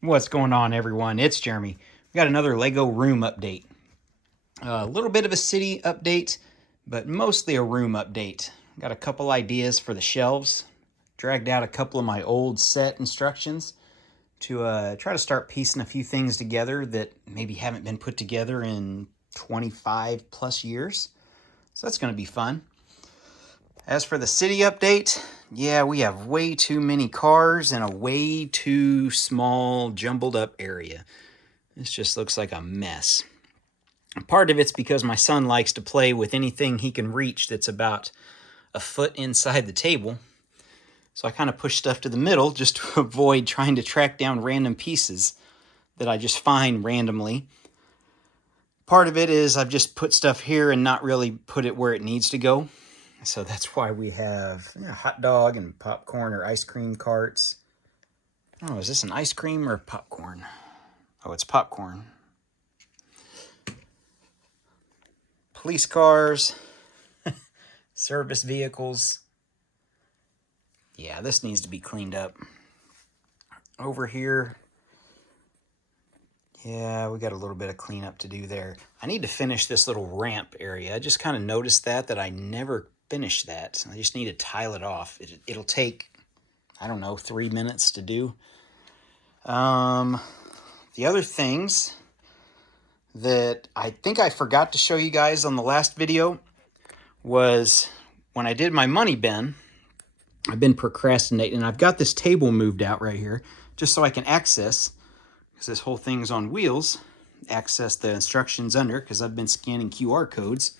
What's going on, everyone? It's Jeremy. We got another Lego room update. A little bit of a city update, but mostly a room update. Got a couple ideas for the shelves. Dragged out a couple of my old set instructions to try to start piecing a few things together that maybe haven't been put together in 25 plus years. So that's going to be fun. As for the city update, yeah, we have way too many cars in a way too small, jumbled up area. This just looks like a mess. Part of it's because my son likes to play with anything he can reach that's about a foot inside the table. So I kind of push stuff to the middle just to avoid trying to track down random pieces that I just find randomly. Part of it is I've just put stuff here and not really put it where it needs to go. So that's why we have hot dog and popcorn or ice cream carts. Oh, is this an ice cream or popcorn? Oh, it's popcorn. Police cars, service vehicles. Yeah, this needs to be cleaned up. Over here, yeah, we got a little bit of cleanup to do there. I need to finish this little ramp area. I just kind of noticed that I never finished that. I just need to tile it off. It'll take, I don't know, 3 minutes to do. The other things that I think I forgot to show you guys on the last video was when I did my money bin. I've been procrastinating, and I've got this table moved out right here just so I can access, because this whole thing's on wheels, access the instructions under, because I've been scanning QR codes,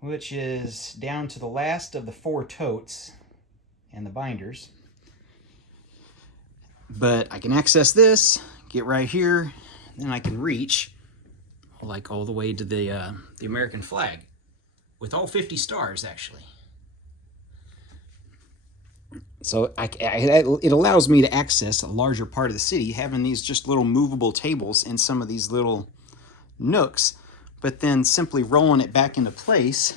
which is down to the last of the 4 totes and the binders. But I can access this, get right here, then I can reach like all the way to the American flag with all 50 stars, actually. So it allows me to access a larger part of the city, having these just little movable tables in some of these little nooks, but then simply rolling it back into place.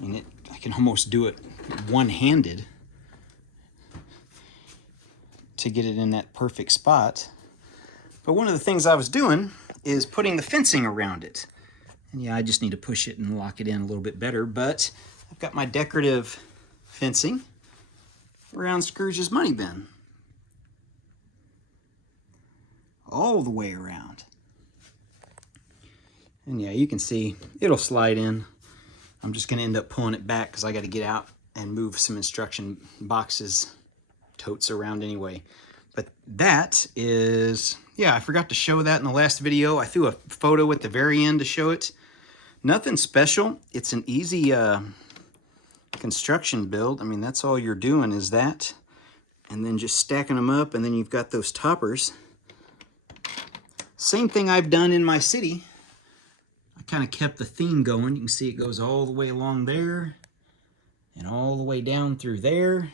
And I can almost do it one-handed to get it in that perfect spot. But one of the things I was doing is putting the fencing around it. And yeah, I just need to push it and lock it in a little bit better, but I've got my decorative fencing around Scrooge's money bin. All the way around. And yeah, you can see it'll slide in. I'm just going to end up pulling it back because I got to get out and move some instruction boxes, totes around anyway. But that is, yeah, I forgot to show that in the last video. I threw a photo at the very end to show it. Nothing special. It's an easy construction build. I mean, that's all you're doing is that. And then just stacking them up, and then you've got those toppers. Same thing I've done in my city. I kind of kept the theme going. You can see it goes all the way along there and all the way down through there.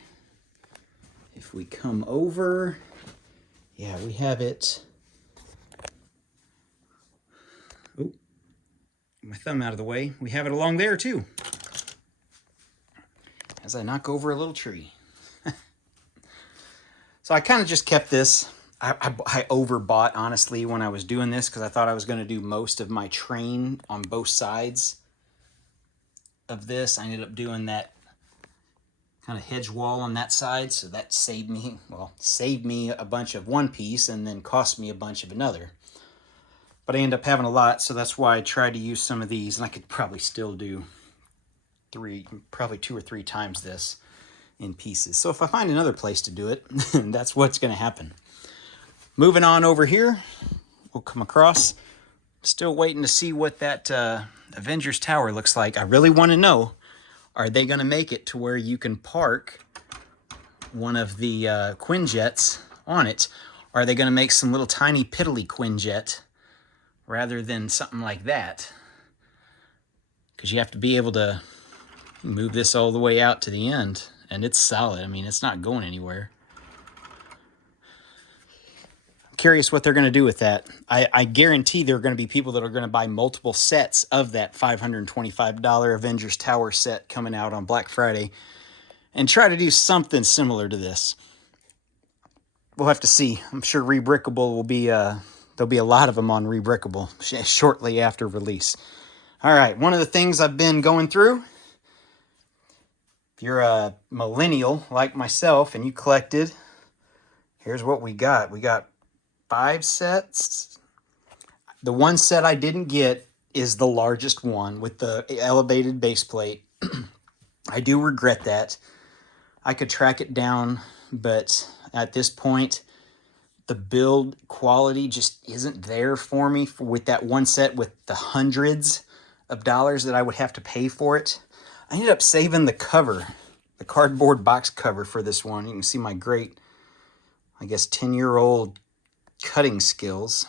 If we come over, yeah, we have it. Oh, my thumb out of the way. We have it along there too, as I knock over a little tree. So I kind of just kept this. I overbought, honestly, when I was doing this, because I thought I was going to do most of my train on both sides of this. I ended up doing that kind of hedge wall on that side, so that saved me a bunch of one piece and then cost me a bunch of another. But I ended up having a lot, so that's why I tried to use some of these, and I could probably still do probably 2 or 3 times this in pieces. So if I find another place to do it, that's what's going to happen. Moving on over here, we'll come across. Still waiting to see what that Avengers Tower looks like. I really want to know, are they going to make it to where you can park one of the Quinjets on it? Or are they going to make some little tiny piddly Quinjet rather than something like that? Because you have to be able to move this all the way out to the end. And it's solid. I mean, it's not going anywhere. I'm curious what they're going to do with that. I guarantee there are going to be people that are going to buy multiple sets of that $525 Avengers Tower set coming out on Black Friday and try to do something similar to this. we'll have to see. I'm sure reBrickable will be, there'll be a lot of them on reBrickable shortly after release. All right, one of the things I've been going through, if you're a millennial like myself and you collected, here's what we got. We got 5 sets. The one set I didn't get is the largest one with the elevated base plate. I do regret that. I could track it down, but at this point, the build quality just isn't there for me with that one set with the hundreds of dollars that I would have to pay for it. I ended up saving the cover, the cardboard box cover for this one. You can see my great, I guess, 10-year-old cutting skills.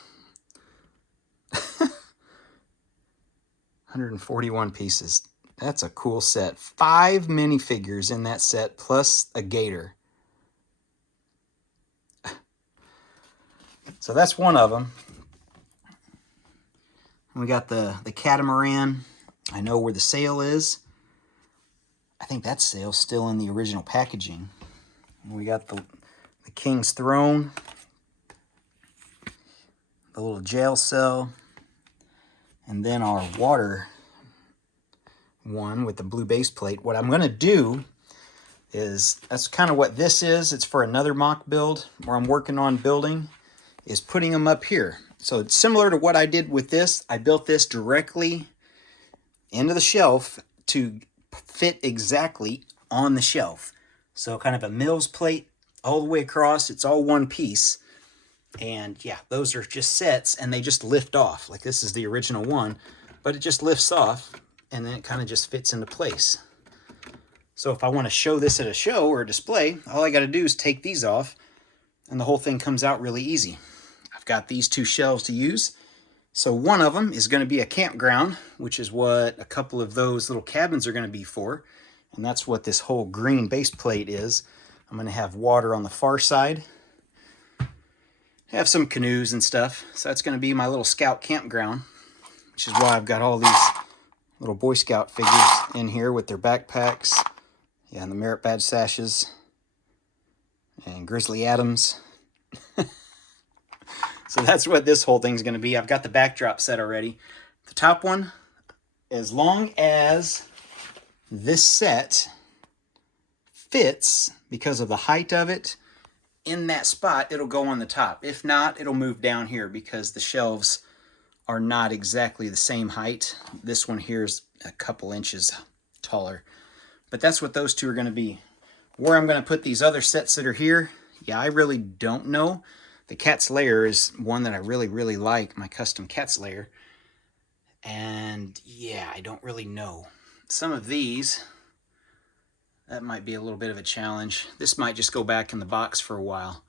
141 pieces. That's a cool set. 5 minifigures in that set, plus a gator. So that's one of them. We got the catamaran. I know where the sail is. I think that sail's still in the original packaging. And we got the King's Throne. The little jail cell. And then our water one with the blue base plate. What I'm going to do is, that's kind of what this is. It's for another mock build where I'm working on building, is putting them up here. So it's similar to what I did with this. I built this directly into the shelf to fit exactly on the shelf. So kind of a Mills plate all the way across. It's all one piece. And yeah, those are just sets and they just lift off. Like this is the original one, but it just lifts off and then it kind of just fits into place. So if I want to show this at a show or a display, all I got to do is take these off and the whole thing comes out really easy. I've got these 2 shelves to use. So one of them is going to be a campground, which is what a couple of those little cabins are going to be for. And that's what this whole green base plate is. I'm going to have water on the far side. Have some canoes and stuff. So that's going to be my little scout campground, which is why I've got all these little Boy Scout figures in here with their backpacks. Yeah, and the merit badge sashes. And Grizzly Adams. So that's what this whole thing's going to be. I've got the backdrop set already. The top one, as long as this set fits because of the height of it, in that spot, it'll go on the top. If not, it'll move down here because the shelves are not exactly the same height. This one here is a couple inches taller. But that's what those 2 are going to be. Where I'm going to put these other sets that are here, yeah, I really don't know. The Cat's Lair is one that I really, really like, my custom Cat's Lair. And yeah, I don't really know. Some of these, that might be a little bit of a challenge. This might just go back in the box for a while.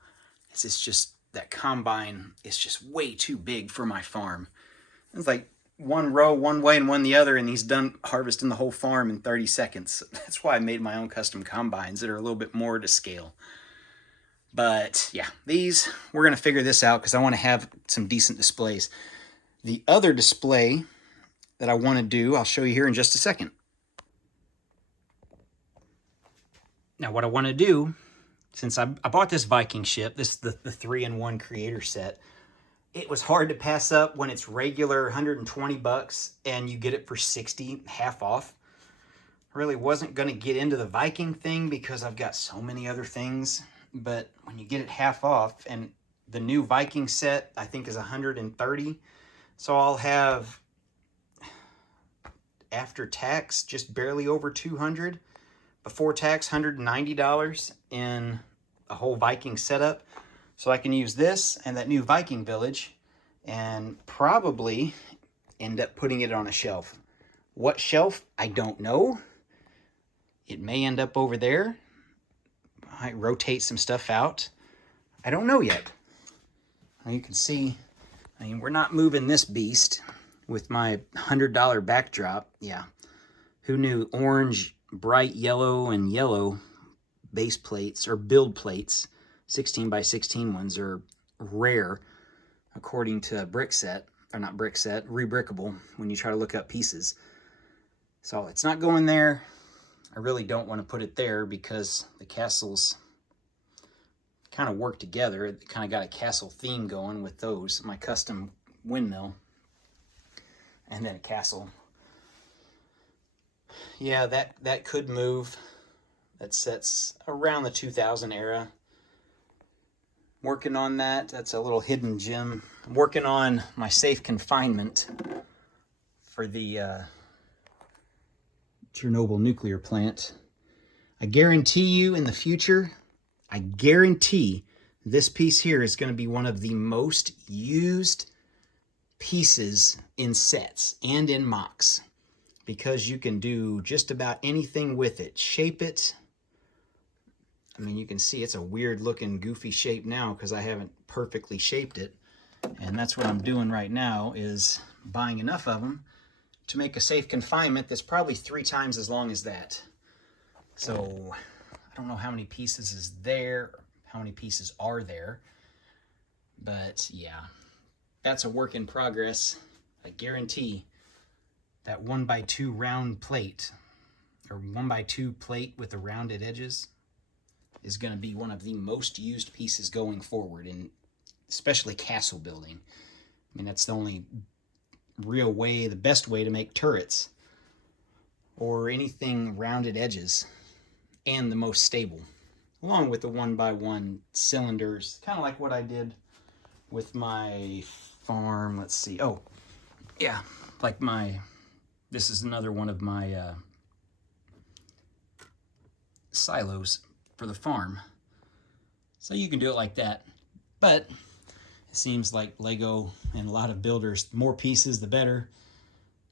It's just, that combine is just way too big for my farm. It's like one row one way and one the other, and he's done harvesting the whole farm in 30 seconds. That's why I made my own custom combines that are a little bit more to scale. But yeah, these, we're going to figure this out because I want to have some decent displays. The other display that I want to do, I'll show you here in just a second. Now what I want to do, since I bought this Viking ship, this is the 3-in-1 creator set, it was hard to pass up when it's regular 120 bucks and you get it for 60, half off. I really wasn't going to get into the Viking thing because I've got so many other things, but when you get it half off, and the new Viking set I think is 130, so I'll have after tax just barely over 200. Before tax, $190 in a whole Viking setup. So I can use this and that new Viking village and probably end up putting it on a shelf. What shelf? I don't know. It may end up over there. I might rotate some stuff out. I don't know yet. Now you can see, I mean, we're not moving this beast with my $100 backdrop. Yeah. Who knew orange, bright yellow and yellow base plates or build plates, 16 by 16 ones, are rare according to Brickset, or not Brickset, reBrickable, when you try to look up pieces. So it's not going there. I really don't want to put it there because the castle's kind of work together. It kind of got a castle theme going with those. My custom windmill. And then a castle. Yeah, that could move. That sets around the 2000 era. Working on that. That's a little hidden gem. I'm working on my safe confinement for the Chernobyl nuclear plant. I guarantee you in the future, I guarantee this piece here is going to be one of the most used pieces in sets and in mocks, because you can do just about anything with it. Shape it. I mean, you can see it's a weird looking goofy shape now because I haven't perfectly shaped it. And that's what I'm doing right now, is buying enough of them to make a safe confinement that's probably 3 times as long as that. So I don't know how many pieces is there, how many pieces are there, but yeah, that's a work in progress. I guarantee that 1x2 round plate, or 1x2 plate with the rounded edges, is going to be one of the most used pieces going forward, and especially castle building. I mean, that's the only real way, the best way to make turrets or anything rounded edges, and the most stable, along with the 1x1 cylinders, kind of like what I did with my farm. Let's see. Oh, yeah, like this is another one of my silos for the farm. So you can do it like that. But it seems like Lego and a lot of builders, the more pieces, the better.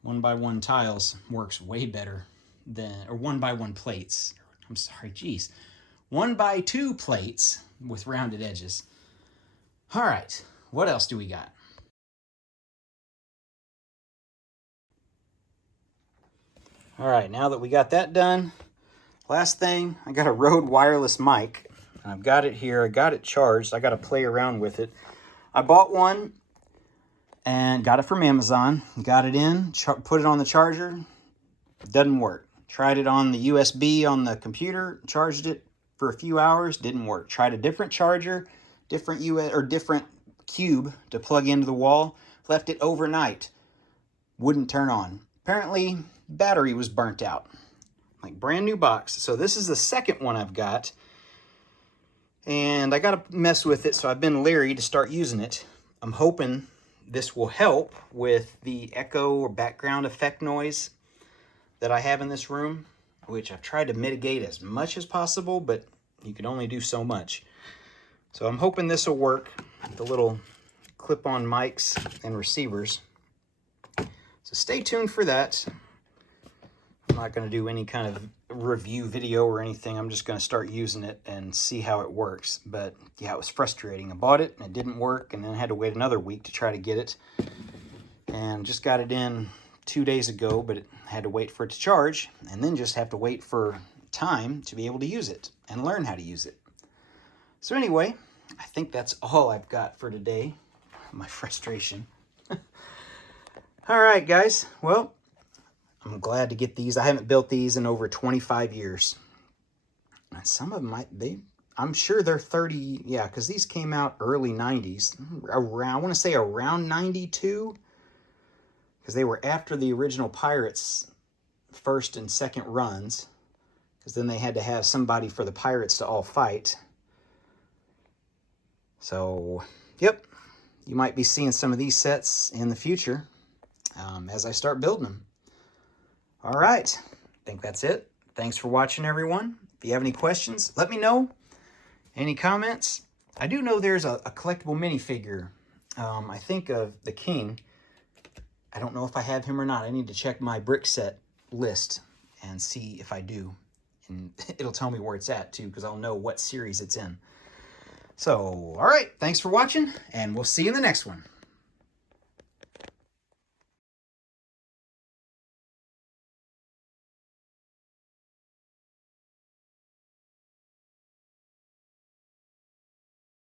1x1 tiles works way better than, or 1x1 plates. I'm sorry, geez. 1x2 plates with rounded edges. All right, what else do we got? All right, now that we got that done, last thing, I got a Rode wireless mic. I've got it here. I got it charged. I got to play around with it. I bought one and got it from Amazon. Got it in, put it on the charger. Doesn't work. Tried it on the USB on the computer, charged it for a few hours, didn't work. Tried a different charger, different cube to plug into the wall, left it overnight, wouldn't turn on. Apparently, battery was burnt out. Like brand new box. So this is the second one I've got, and I got to mess with it, so I've been leery to start using it. I'm hoping this will help with the echo or background effect noise that I have in this room, which I've tried to mitigate as much as possible, but you can only do so much. So I'm hoping this will work, the little clip-on mics and receivers. So stay tuned for that. I'm not going to do any kind of review video or anything. I'm just going to start using it and see how it works. But yeah, it was frustrating. I bought it and it didn't work, and then I had to wait another week to try to get it. And just got it in 2 days ago, but it had to wait for it to charge, and then just have to wait for time to be able to use it and learn how to use it. So anyway, I think that's all I've got for today. My frustration. All right, guys. Well, I'm glad to get these. I haven't built these in over 25 years. And some of them might be, I'm sure they're 30, yeah, because these came out early 90s. Around, I want to say around 92, because they were after the original Pirates first and second runs, because then they had to have somebody for the Pirates to all fight. So, yep, you might be seeing some of these sets in the future as I start building them. All right, I think that's it. Thanks for watching, everyone. If you have any questions, let me know. Any comments? I do know there's a collectible minifigure. I think of the King. I don't know if I have him or not. I need to check my Brickset list and see if I do. And it'll tell me where it's at, too, because I'll know what series it's in. So, all right, thanks for watching, and we'll see you in the next one.